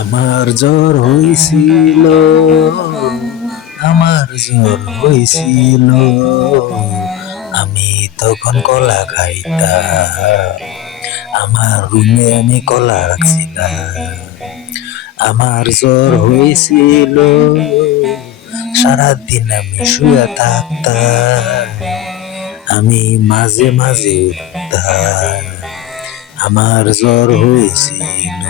আমার জ্বর হইছিল, আমার জ্বর হইছিল। আমি তখন কলা খাইতাম, আমার রুমে আমি কলা রাখছিলাম। আমার জ্বর হয়েছিল সারাদিন আমি শুয়ে থাকতাম, আমি মাঝে মাঝে উঠতাম। আমার জ্বর হয়েছিল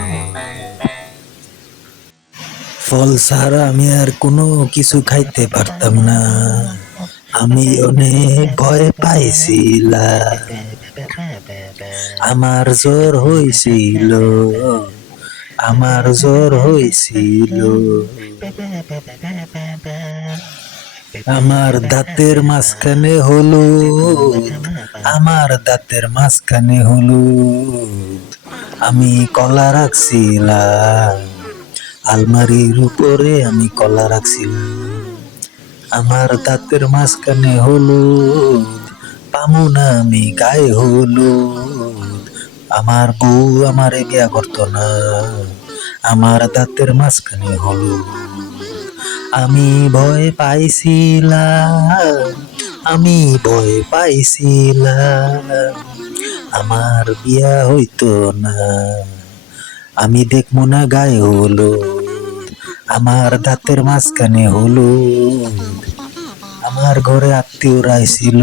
ফল ছাড়া আমি আর কোনো কিছু খাইতে পারতাম না। আমি অনেক ভয় পাইছিলাম। আমার জ্বর হয়েছিল আমার জ্বর হয়েছিল আমার দাঁতের মাঝখানে হলুদ। আমার দাঁতের মাঝখানে হলুদ। আমি কলা রাখছিলাম। আলমারির উপরে আমি কলা রাখছিলাম। আমার দাঁতের মাঝখানে হলুদ পামু না আমি গায়ে হলুদ। আমার বউ আমারে বিয়া করতো না, আমার দাঁতের মাঝখানে হলুদ। আমি ভয় পাইছিলাম, আমি ভয় পাইছিলাম, আমার বিয়া হইতো না। আমি দেখব না গায়ে হলো আমার দাঁতের মাঝখানে হলো আমার ঘরে আত্মীয়রা ছিল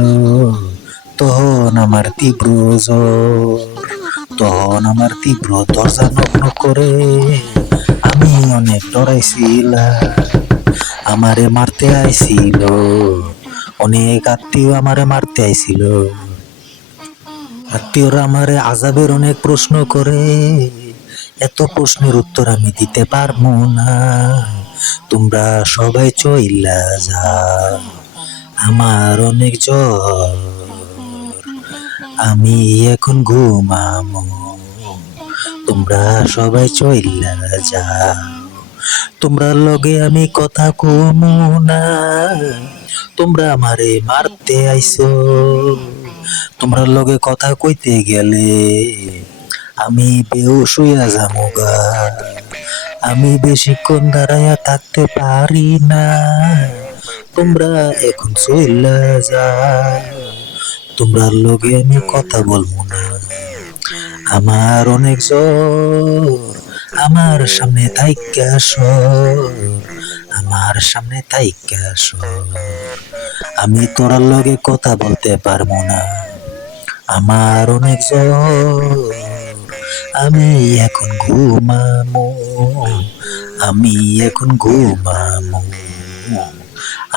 তখন আমার তীব্র জ্বর। তখন আমার তীব্র দরজা নগ্ন করে আমি অনেক ডরাইছিলাম। আমারে মারতে আইছিল। অনেক আত্মীয় আমারে মারতে আইছিল। আত্মীয়রা আমারে আজাবের অনেক প্রশ্ন করে। এত প্রশ্নের উত্তর আমি দিতে পারব না। তোমরা সবাই চইলা যা আমার অনেক জ্বর। আমি এখন ঘুমামো তোমরা সবাই চইলা যা তোমরা লগে আমি কথা কমু না। তোমরা আমারে মারতে আইছো তোমরা লগে কথা কইতে গেলে আমি বেহুশ হইয়া যামুগা আমি বেশিক্ষণ দাঁড়াইয়া থাকতে পারি না। তোমরা এখন চইলা যা তোমরা লগে আমি কথা বলব না। আমার অনেক জ্বর, আমার সামনে থাইকা সর আমার সামনে থাইকা সর আমি তোরার লগে কথা বলতে পারব না। আমার অনেক জ্বর আমি এখন ঘুমামো আমি এখন ঘুমামো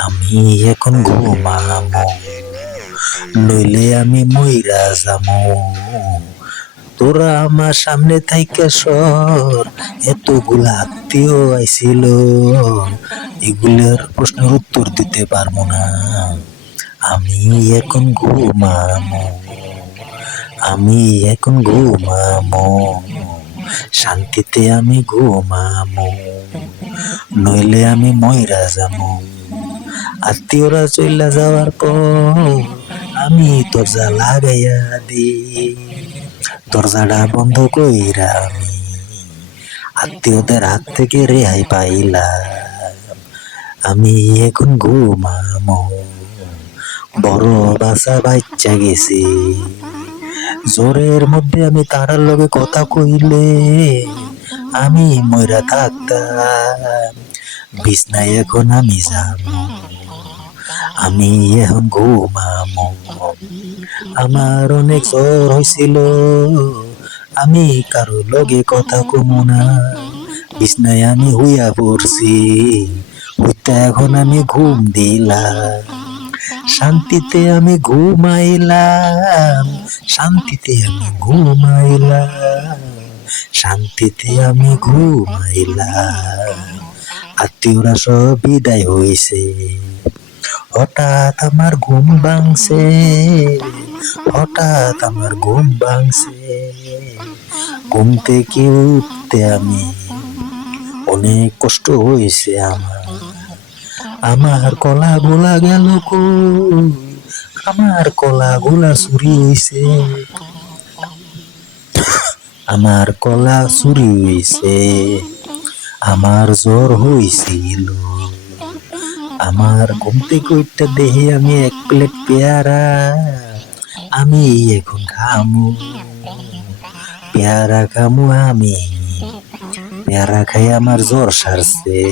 আমি এখন ঘুমামো নইলে আমি মইরা যামো তোরা আমার সামনে থাইকা সর, এতগুলা আত্মীয় আইছিল, এগুলোর প্রশ্নের উত্তর দিতে পারব না। আমি এখন ঘুমামো আমি এখন ঘুমামো, শান্তিতে আমি ঘুমামো, নইলে আমি ময়রা যাব আত্মীয়রা চইলা যাওয়ার পর আমি দরজা লাগাইয়া দি দরজাটা বন্ধ কইরা আমি আত্মীয়দের হাত থেকে রেহাই পাইলাম। আমি এখন ঘুমামো, বড় বাসা বাচ্চা গেছি। জোরের মধ্যে আমি তারার লগে কথা কইলে আমি ময়রা থাকতাম। বিছনায় এখন আমি যাব, আমি এখন ঘুমামো আমার অনেক জ্বর হয়েছিল আমি কারও লগে কথা কমু না। বিছনায় আমি হুইয়া পড়ছি, হইতা এখন আমি ঘুম দিলাম। শান্তিতে আমি ঘুমাইলাম, শান্তিতে আমি ঘুমাইলাম, শান্তিতে আমি ঘুমাইলাম। আত্মীয়রা সব বিদায় হয়েছে হঠাৎ আমার ঘুম ভাঙছে, হঠাৎ আমার ঘুম ভাঙছে। ঘুম থেকে উঠতে আমি অনেক কষ্ট হয়েছে আমার। আমার কলা গোলা গেল কই? আমার কলা গোলা চুরি হইছে। আমার কলা চুরি হইছে। আমার জ্বর হইছিল। আমার ঘুম থেকে উঠতে দেখি আমি এক প্লেট পেয়ারা। আমি এখন খামু। পেয়ারা খামু আমি। পেয়ারা খাই আমার জ্বর সারছে।